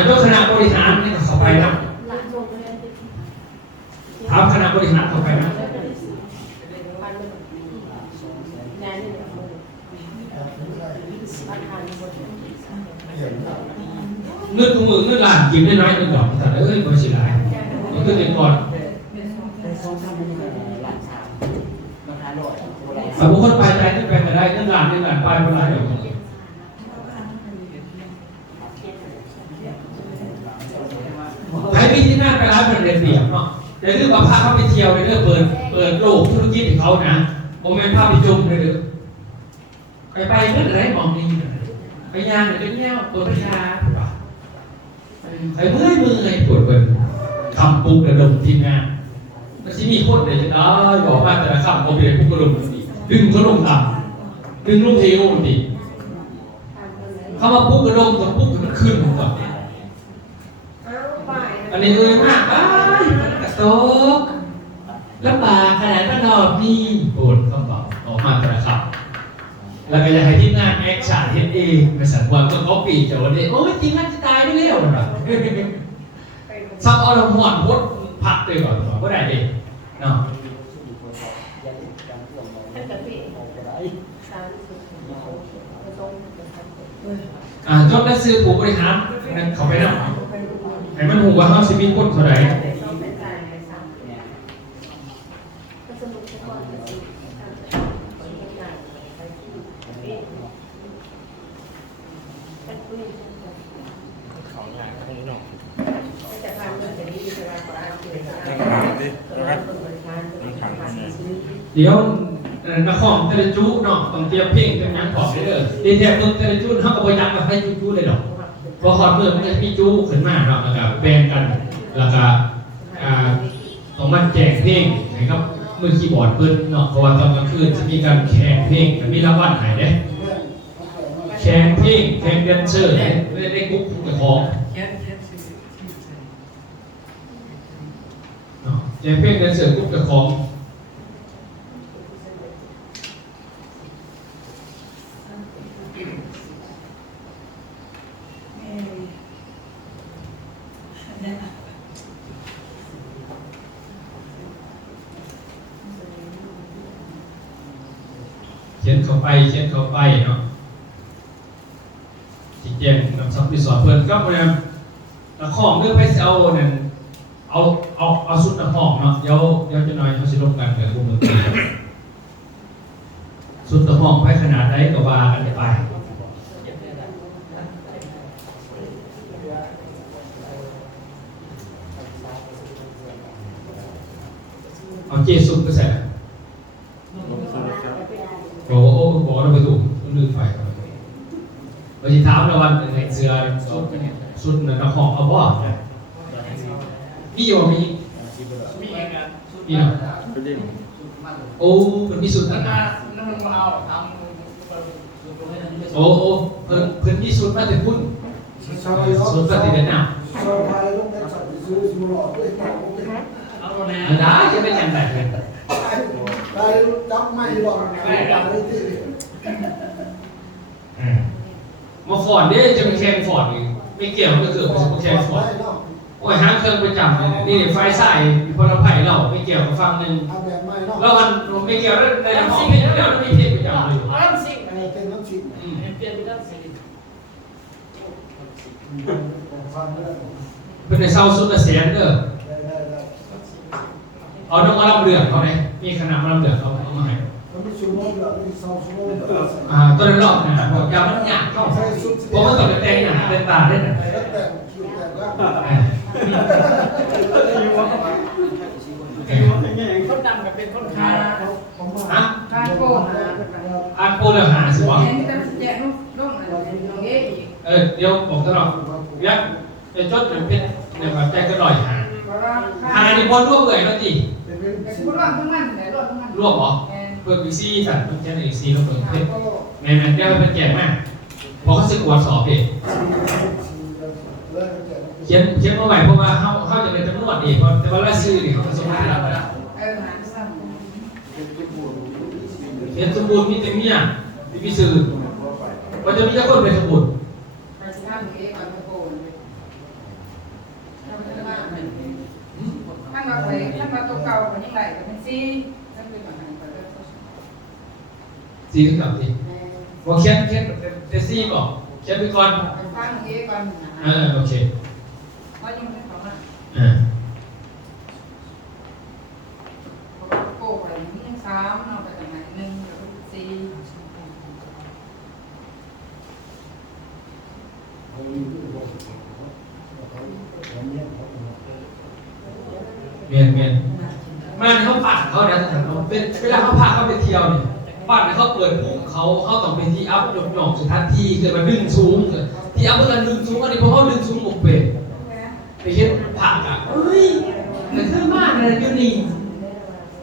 ยกคณะบริหารนี่เข้าไปนะถามคณะบริหารเข้าไปนะเงินของมือเงินล้านกินได้น้อยนึงดอกแต่เอ้ยบ่สิหลายนี่คือเป็นก่อนสมมุติคนไปใจที่ไปก็ได้เงินล้านไปบ่หลายดอกใครมีที่นั่นไปร้านเป็นเรียบเนาะเดี๋ยวเรื่องพาเขาไปเที่ยวเรื่องเปิดโลกธุรกิจของเขานะโมเมนต์พาไปจุ่มเลยเด้อไปเมื่อไหร่มองนี่ไปยางหรือไปเงี้ยวเปิดประชาไปเมื่อยปวดเปิดคำปุ๊บระดมทีมงานแล้วที่มีคนเดี๋ยวจะได้บอกว่าแต่ละคำโมเดลปุ๊บระดมสิดึงเขาลงต่ำดึงลงเทโอดิเขามาปุ๊บระดมตรงปุ๊บมันขึ้นลงต่ำอันนี้เลยมากกระโตกลำบากขนาดว่านอนนี่ปวดคำบอกออกมาแต่ละคำแล้วก็จะให้ทีมงานแอคชั่นเห็นเองไปสั่งวันก็เขาปีจะวันนี้โอ้ยทีมงานจะตายไม่เร็วหรอกซับเอาละหมอนพดผักเลยก่อนก็ได้ดิเนาะจบแล้วซื้อผู้บริหารนั่นเขาไปนะให้มันหูว่าเขาสิมีคนเท่าไหร่เดี๋ยวนครเตลจุเนาะต้องเตรียมเพลงเตรียมยังของได้เลยดีแท้เมืองเตลจุเขาก็ไปยักมาให้จุเลยดอกพอคอนเมืองมันจะมีจุขึ้นมาเนาะแล้วก็แบ่งกันแล้วก็ต้องมันแจกเพลงนะครับมือคีย์บอร์ดเพิ่นเนาะเพราะว่าตอนกลางคืนจะมีการแข่งเพลงมีรางวัลให้เด้แข่งเพลงแข่งแดนเซอร์ได้กุ๊กกับของเนาะแข่งเพลงแดนเซอร์กุ๊กกับของเขียนเข้าไปเนาะที่แจ้งนำซับรีสอร์ทเพื่อนก็พยายามละของเรื่องไปเอาเนี่ยเอาสุดละของเนาะเดี๋ยวจะน้อยเขาสิลงกันกับกลุ่มดนตรีสุดละของไปขนาดไหนก็ว่ากันไปเอาเจสุดก็ใส่โอ้บอกเราไปถูกลืมไฟเราจะถามเราวันไหนเสือสุดในห้องเอาบ่มีอยู่มีเนาะโอ้มันมีสุดนั่นโอ้เพิ่นมีสุดมาถึงพุ่นสุดปฏิเดนน่ะอันนั้นจะเป็นอย่างไรได้จับไม่หรอกได้ที่มาฟอนเนี่ยจะมีแข่งฟอนไม่เกี่ยวก็คือมาแข่งฟอนโอ้ยห้างเครื่องประจำเลยนี่ไฟใส่พลไผ่เราไม่เกี่ยวกับฟังหนึ่งแล้วมันไม่เกี่ยวในลำซิ่งแล้วมันมีเพลงประจำอยู่ลำซิ่งเป็นลำซิ่งเปลี่ยนเป็นลำซิ่งเป็นในเซาสุดเสียงเด้อเอาน้องมาลำเดือดเขาไหมมีขนาดมาลำเดือดเขามาให้ตัวนั้นรอบนะบอกยามันหยาบเข้าเพราะมันต่อแต่งหนาเป็นตาได้นะคนดำกับเป็นคนคาคาโก้เหลือหาสิวะเดี๋ยวผมจะลองยักจะจดเป็นเพชรเนี่ยแบบใจก็ลอยหาดิบอลร่วมเลยแล้วจีร่วมเหรอเปิดอีซี่สั่นเปิดแค่อีซี่แล้วเปิดเพชรแม่เดี๋ยวมันเป็นแก่มากพอเขาสึกวัดสอบเองเขียนมาใหม่เพราะว่าเขาจะเป็นจำนวนดีเพราะแต่ว่าละชื่อเนี่ยเขาผสมกันแล้วเขียนสมบูรณ์มีเต็มเนี่ยมีสื่อว่าจะมีเจ้าคนเป็นสมบูรณ์ ท่านมาใส่ท่านมาตัวเก่าคนยังไงก็เป็นซีท่านเป็นแบบไหนก็ได้ ซีถึงกับที่ว่าเขียนเตซี่บอกเขียนไปก่อน ฟังเองก่อน โอเค ว่ายังไม่ฟังอ่ะโก้อะไรนี่ยังซ้ำเราไปแต่ไหนหนึ่งแล้วก็ซี เมียนมาในเขาปั่นเขาเนี่ยเป็นเวลาเขาพาเขาไปเที่ยวเนี่ยปั่นเขาเปิดพุ่งเขาต้องเป็นที่อัพหยอกสุดท้ายที่เคยมาดึงสูงเลยที่อัพเพื่อนดึงสูงอันนี้เพราะเขาดึงสูงหมกเป็ดไปเห็นผักอ่ะเฮ้ยแต่เคยมากเลยยูนี่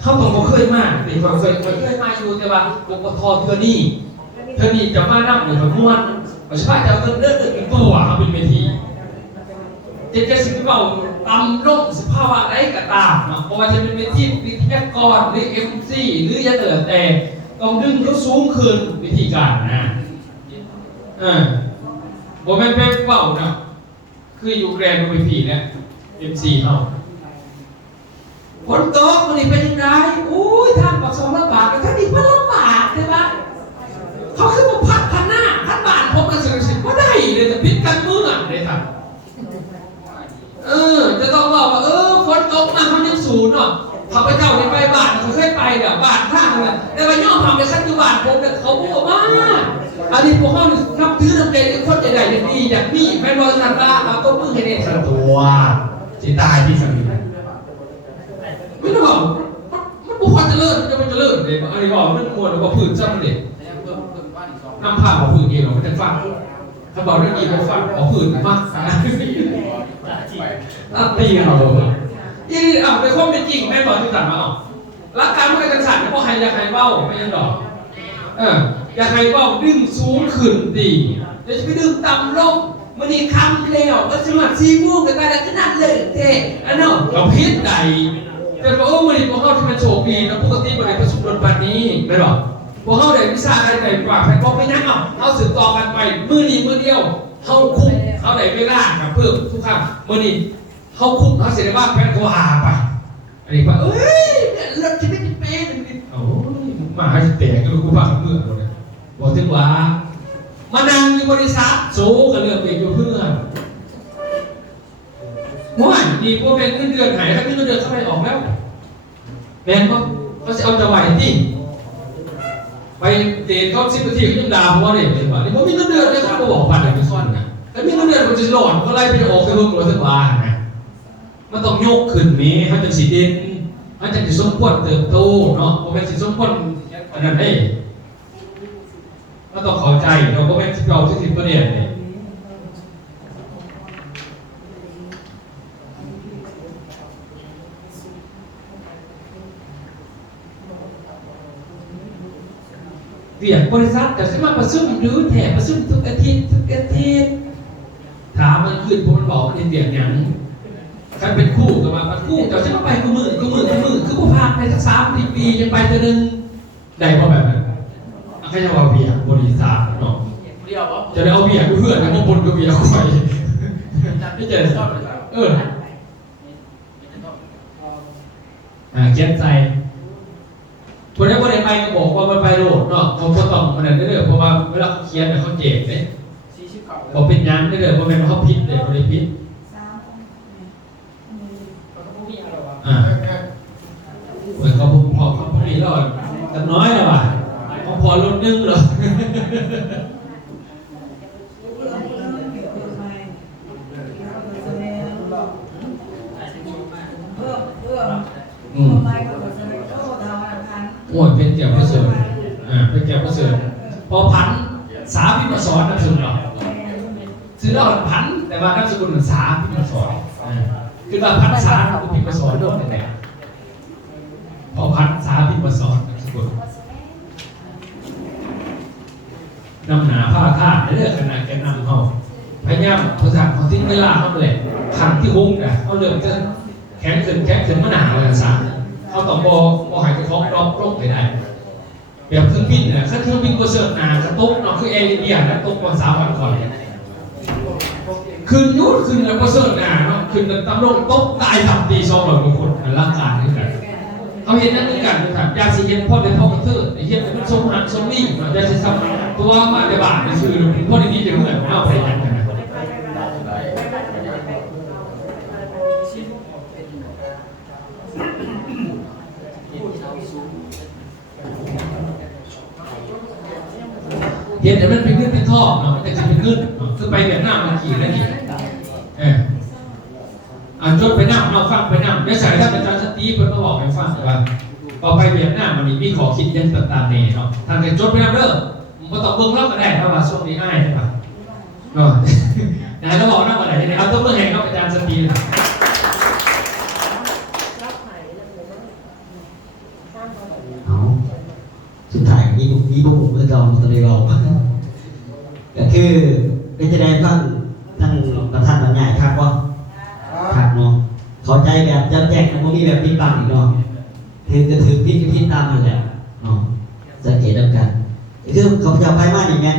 เขาต้องบอกเคยมากแต่เขาเคยมาอยู่แต่ว่าปกทเธอนี่จะมานั่งหรือมาม้วนไม่ใช่จะเอาเลือดเป็นตัวเขาเป็นเวทีจะสิ่งที่เราตำร่มสภาวะไรก็ตามเนาะเพราะว่าจะเป็นเวทีวิทยากรหรือ MC หรือจะเกิดแต่ต้องดึงเขาสูงขึ้นวิธีการนะผมไม่เป็นเป้านะคืออยู่แกรนด์เวทีเนี่ย MC เนาะฝนตกมันนี่เป็นยังไงอุ้ยทางปากซอยลำบากแต่ถ้าดีมันลำบากใช่ปะเขาขึ้นมาพันหน้าพันบาทผมกันสิ่งว่าได้เลยจะพิษกันเมื่อเลยครับจะต้องบอกว่าฝนตกมาเขายังสูงเนาะเขาไปเจ้าในไปบ้านเขาเคยไปเนี่ยบ้านข้างเลยแต่ไปย่อมทำในขั้นที่บ้านผมเนี่ยเขาบอกว่าอันนี้พวกเขานับถือน้ำใจคนใหญ่ๆอย่างดีอย่างนี้แม่บอลสันตาเอาต้นมือให้เด็กสันตัวสิตายที่สันติไม่ต้องบอกมันบุคคลจะเลิศจะไม่จะเลิศเลยอันนี้บอกมันควรหรือว่าผืนซ้ำเลยน้ำผ้าของผืนเองเราไม่ได้ฟังถ้าบอกเรื่องนี้ไปฟังของผืนมากตั้งตีเราที่เอาไปข้อเป็นจริงแม่บอกที่ตัดมาออกรักการไม่กันสั่นเพราะใครอยากให้เบ้าไม่ยังดอกอยากให้เบ้าดึงสูงขึ้นดีเดี๋ยวจะไปดึงต่ำลงมันนี่คำแล้วก็สมัครซีม่วงกันไปแล้วขนาดเลยเท่อันนั้นเราพิษใดแต่พอมันนี่พวกเขาที่มันโชคดีนะปกติมันได้ประสบการณ์แบบนี้ไม่หรอกพวกเขาได้วิชาอะไรกว่าใครบอกไม่นั่งเอาสืบต่อกันไปมือนี้มือเดียวเขาคุ้มเขาได้เวลาเพิ่มทุกครั้งมือนี้เขาคุ้มเขาเสียว่าแฟนโทรหาไปอันนี้ว่าเอ้ยเรื่องชีวิตเป็นโอ้ยมาให้แตกก็รู้ว่าเมื่อเลยบอกถึงว่ามานั่งอยู่บริษัทโซ่กับเรื่องเด็กอยู่เพื่อนว่าดีพวกเป็นเงินเดือนหายถ้าเงินเดือนเข้าไปออกแล้วแบงก์เขาจะเอาจะไหวที่ไปเดทเขา10 นาทีเขายังด่าผมว่าเนี่ยเป็นว่านี่ผมมีเงินเดือนเลยครับเขาบอกปันไหนไม่ซ่อนนะแต่มีเงินเดือนมันจะหลอนเขาไล่ไปออกคือเพิ่มตัวสักวันนะมันต้องยกขึ้นนี้ให้เป็นสีเด่นมันจะสมควรเติบโตเนาะผมเป็นสิสมควรอันนั้นเองมันต้องเข้าใจเราก็เป็นเราที่10 ประเด็นเนี่ยเรียกบริษัทแต่สมาประชุมหรือแถประชุมทุกอาทิตย์ถามมันขึ้นผมมันบอกมันเรียกอย่างใครเป็นคู่กับมาคู่แต่ฉันก็ไปกูมือคือผู้พาไปสัก30 ปียังไปตัวนึงได้เพราะแบบนั้นใครจะเอาเบียร์บริษัทเนาะจะได้เอาเบียร์เพื่อนแล้วมาบนกับเบียร์คอยที่เจอเขียนใจคนที่คนไปก็บอกว่ามันไปโหลดเนาะเขาต้องมันนั่นเรื่อยเพราะว่าเวลาเขาเขียนเนี่ยเขาเจ็บเลยเขาเป็นยันเรื่อยเพราะมันเขาพิษเลยเขาเลยพิษเหมือนเขาพอเขาพิษแล้วแต่น้อยแล้วอ่ะเขาพอลดนึงเหรอโอ้ยเป็นเกี่ยวกับเสริมเป็นเกี่ยวกับเสริมพอพันสาพิมพ์สอนนักศึกษาซื้อแล้วพันแต่ว่านักศึกษาสาพิมพ์สอนคือว่าพันสาพิมพ์สอนโดนแต่พอพันสาพิมพ์สอนนักศึกษานำหนาผ้าคาดในเรื่องขนาดแกนำเขาพยายามภาษาเขาทิ้งเวลาเขาเลยขังที่หุ้งเนี่ยเขาเริ่มจะแข็งขึ้นมะนาวเลยสาเขาต้องบหายจะคล้องรอบโรคไปได้แบบเครื่องบินนะเครื่องบินก็เสิร์ฟหนากระตุกเนาะคือแอร์อินเดียนะตุกมา3 วันก่อน คืนยุดคืนแล้วก็เสิร์ฟหนาเนาะคืนตำรวจตบตายทำตีซองหลายคนร่างกายด้วยกันเขาเห็นนั่นด้วยกันนะครับยาสีเห็นพ่อเป็นพ่อกระเทือนไอ้เหี้ยมันสมหันสมนิ่งยาสีซ้ำตัวมาแต่บาทในชื่อพ่อในนี้จะเหมือนเอาไปยังไงเห็นแต่มันเป็นเงินเป็นทองเนาะแต่จะเป็นเงินคือไปแบบหน้ามันขี่แล้วนี่จดไปนั่งเอาฟังไปนั่งได้ใส่ท่านอาจารย์สตีเพิ่นมาบอกให้ฟังว่าพอไปเวียดนามมันมีขอคิดยันต่างๆเนี่ยเนาะท่านจะจดไปนั่งเด้อมันต้องเบิ่งรับก็ได้เพราะว่าช่วงนี้อ้ายใช่ปะเนาะนะแล้วบอกนั่งอะไรเนี่ยเอาตัวเบิ่งให้ครับอาจารย์สตีเอาสุดท้ายมีพวกผมเมื่อเราตอนนี้เราก็คือเป็นจะได้ท่านประธานบรรยายครับว่าครับเนาะเข้าใจแบบจำแจกมันมีแบบปิดบังอีกเนาะถือก็ถือพิษก็พิษตามมันแหละเนาะสังเกตกันคือเขาจะไปมาอย่างงั้น